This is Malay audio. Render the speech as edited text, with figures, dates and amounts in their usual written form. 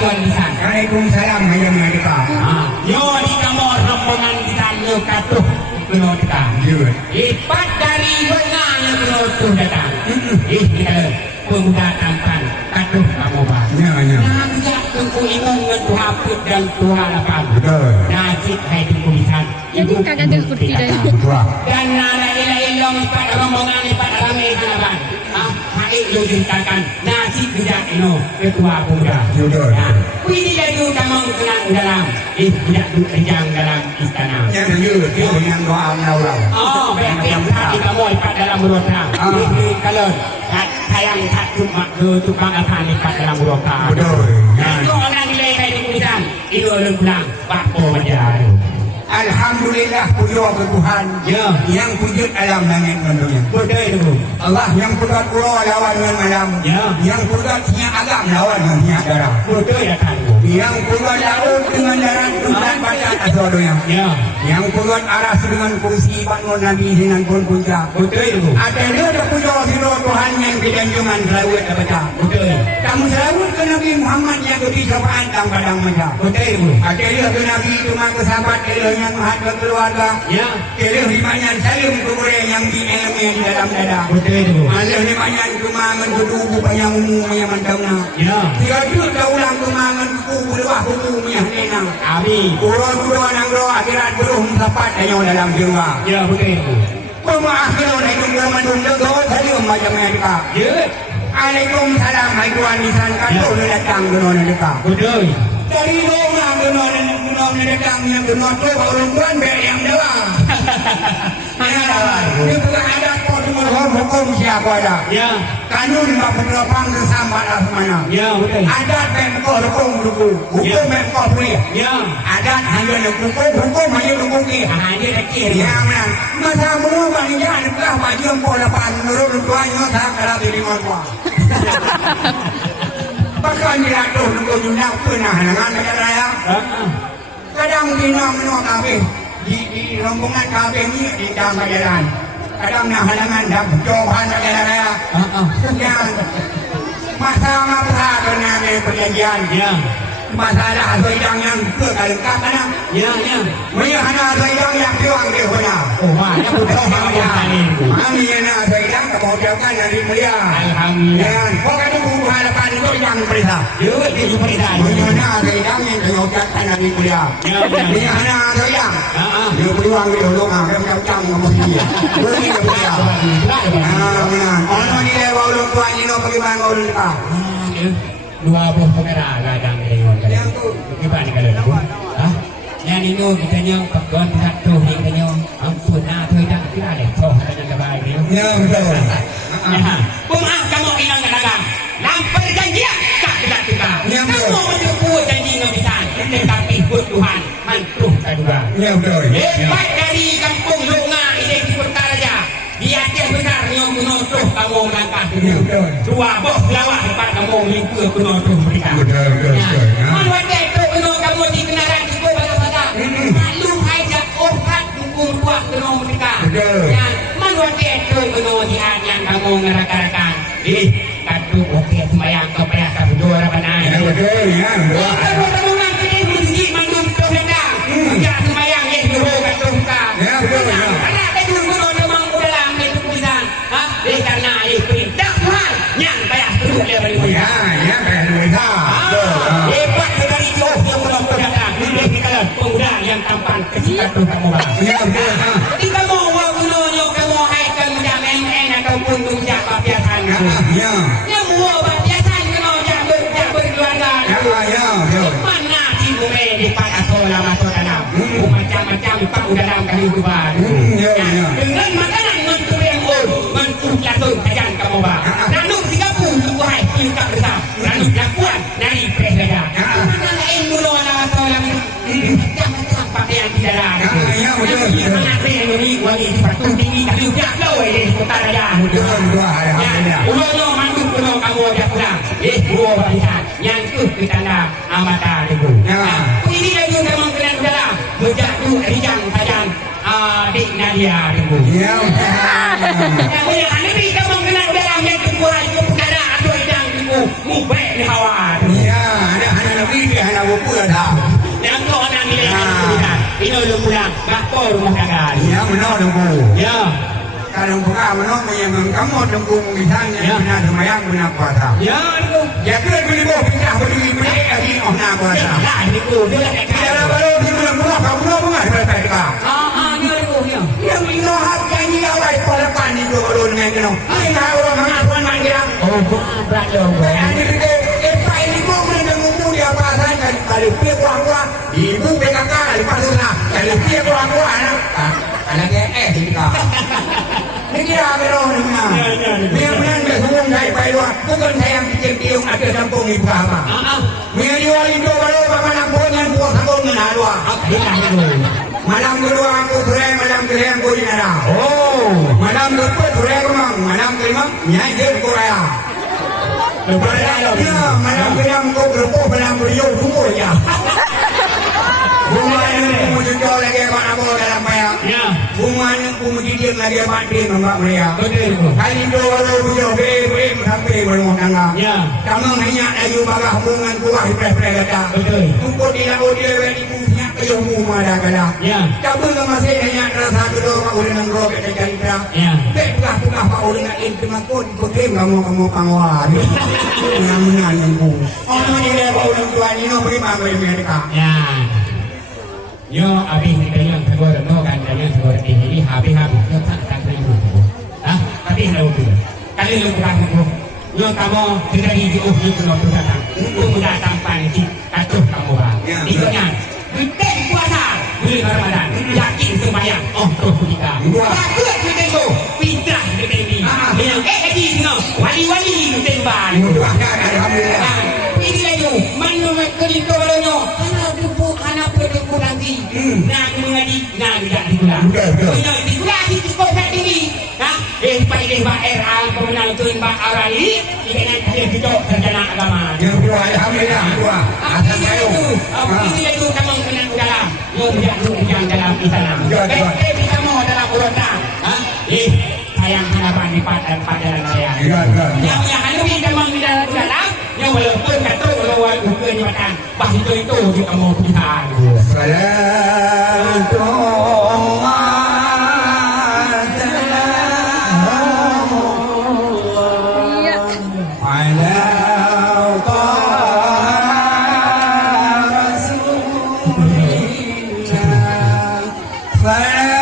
tuan di sana. Waalaikumsalam hayam ngadika. Yo di kamar rombongan di sana katuh kena kita. Ipat dari bengang kena tuh datang. Kita pemuda tampan katuh kamu bah. Najak tunggu ingat dengan Tuhan hapus dan Tuhan lapang. Nasib hai tunggu di sana. Jadi kagak ada kurti dah. Dan nala-ila-ilong ipat rombongan ipat ramai halaban. Haik lu jentakan nasib bijak ino ketua pemuda. Ini jadi kamang kenang dalam tidak berkejang dalam istana. Yang doa orang. Oh, baik hati kamu ipat dalam berotang. Ini kalau sayang tak cuma tukang akan ipat dalam berotang. Itu orang nilai kayak di kulisan. Itu orang pulang bakpo aja. Alhamdulillah pujo ke Tuhan yang wujud alam langit dan dunia. Betul. Allah yang kudat pulau lawan dengan malam. Yang kudat siang agam lawan dengan siang darah. Betul ya kan. Yang kudat laut dengan darat kudat baca asodonya. Yang kudat aras dengan kursi bangun Nabi dengan pun puncak. Betul. Ada dia pujo siro Tuhan yang kejanjungan selawat baca. Betul. Kamu selawat ke Nabi Muhammad yang kedua sapaan dan padang baca. Betul. Ada dia ke Nabi cuma ke sahabat yang menghadap keluarga. Kelih limanya salim kemudian yang di ilmu yang di dalam dada. Betul. Alih limanya kumangan kedugu banyak umum yang mandangna. Tiga juta ulang kumangan kuku lewah kuku yang nena. Amin. Urut nang roh akhirat belum dapat hanya dalam jiwa. Ya betul. Pemaafkan itu mandung jago tadi macam mereka. Waalaikumsalam hai Tuhan nisan kado datang dengan mereka. Betul. Dari rumah dengan datang yang dengan tu orang tuan yang doa. Ini bukan ada hukum siapa ada. Kanun bapa berapang bersama lah mana. Adat pemkor hukum dulu. Hukum pemkor boleh. Adat hanya hukum hanya hukum ni. Hanya kecil. Yang mana? Masa berubah ni jangan belah baju empor depan menurut tuannya tak kalau diri orang. Bahkan dia tu nunggu jundak pernah dengan negara ya. Kadang bina menolak kami di rombongan kami ni di dalam jalan. Kadang nak halangan dan percobaan negara ya. Yang masalah kena perjanjian. Masalah sedang yang kekalengkap kadang. Mereka hanya sedang yang juang dia benar. Oh, mana betul sama ni. Kami yang sedang kemudian dari mulia. Alhamdulillah. Pokoknya buku hadapan itu yang perintah. Itu perintah. Mereka sedang yang kemudian dari mulia. Mereka hanya sedang. Dia berjuang di dulu macam ngomong dia. Boleh dia. Orang ni lewa ulun tuan ini bagaimana ulun kah? Dua buah kamera kadang yang tu gimana kalau yang ini kita nyong pegawai pihak tu kita nyong ampun tu dah kita ada toh ada kebaik ni betul. Pemaaf kamu inang dagang lampar janjian tak kita kamu menjemput janji ngabisan tetapi buat Tuhan mantuh kedua betul. Hebat dari kampung Lunga ini di Pertaraja di Aceh besar nyong menutuh kamu langkah dua boh lawah depan kamu lingkup penutuh mereka manusia itu penuh kamu di kendaraan itu pada lalu ajak obat hukum buah penuh mereka manusia itu penuh di yang kamu ngerak-rakan kadu oke sembayang kau payah kau juara panai kamu nanti musik mandum tu hendang tidak sembayang dulu kadu buka karena itu penuh memang dalam itu tulisan karena perintah Tuhan yang payah duduk dia beri hebat sekali jauh yang menonton datang ini kalau pemuda yang tampan ketika tu kamu jadi kamu mau gunanya kamu haikan muda main-main ataupun menjak biasan yang mau biasan kena jak berkeluarga mana si bume di pak atau lama atau tanam macam-macam pak dalam kehidupan dengan makanan mentu yang mentu langsung kajian kamu bang nanuk Singapura tunggu hai kita bersama nanuk lakuan dari presiden mana lain mulu atau yang macam-macam pakaian di dalam yang mana ini wangi sepatu tinggi tapi tidak tahu ini Putrajaya ulung mantu penuh kamu ada pulang dua barisan yang tu ditanda amata debu ini lagi kamu kena dalam berjatuh rijang sajang adik Nadia debu yang punya Nabi kamu kena dalam yang kedua itu perkara atau rijang debu mubek di hawa ada anak Nabi lu pulang, bakor rumah dagang. Ya menok nunggu. Ya. Kalau buka menok yang kamu nunggu misalnya benar semayang benar puasa. Ya, itu. Ya kira beli bau pindah beli beli lagi nak puasa. Nah, itu dia nak Kalau baru di bulan bulan kamu nak bunga berapa kali? dia itu dia. Yang ino hak yang dia awal pelapan itu baru dengan kena. Ini orang mengakuan manggil. Oh, berat dong. Ini kita pai ini kau kena ngomong dia pasan kalau dia kurang ibu PKK lepas tu nak kalau dia kurang anak anaknya ini kah. Ini kira berapa ni? Memang dia semua dari pai luar. Bukan saya yang bikin tiung ada kampung ibu apa. Mereka jual itu baru bapak nak punya buah kampung ni nak luar. Malam kedua aku berang malam ketiga aku di nara. Oh, malam kedua berang memang malam kelima nyanyi Korea. Malam ketiga aku berpuluh malam beliau tunggu ya. Bunga yang aku menjual lagi apa nak bawa dalam bayar. Bunga yang aku menjidir lagi apa dia nombak mereka. Kali itu baru beliau beri sampai baru tangga. Kamu hanya lagi bagah bunga kuah di kata. Tunggu di laut dia beri punya kejauh mana kata. Kamu masih hanya rasa dulu kau udah nangro kita cari terang. Buka kau udah nak interaksi kau tim kamu pangwar. Yang menanggung. Orang ini dia kau udah tuan ini nombor lima mereka. Yo, abis kita yang kedua no kan yang kedua ini habis yo tak terima. Tapi hello tu. Kali lu kurang tu. Yo kamu tidak hidup hidup no tu datang. Lu datang panci kacau kamu bah. Itu kan. Kita puasa bulan Ramadan. Yakin sembahyang. Oh, terus kita. Takut kita tu. Pindah kita ini. Yang haji no. Wali-wali tembak. Alhamdulillah. Ini lagi. Mana kerja barunya. Nanti, nak mengaji, nak tidak digunakan. Punya digulasi cukup tak tinggi. Pai bah era pemenang tuan bah arali, kita nak dia hidup rencana agama. Yang dua, alhamdulillah dua. Asal saya. Ini itu kamu kena dalam, yo tidak yang dalam Islam. Kita bisa mau dalam urutnya. Sayang harapan di padaran saya. Yang anu ini kamu tidak dalam. Yang walaupun kata lawan ukur ni makan, bah itu juga mau kita. Salatu ala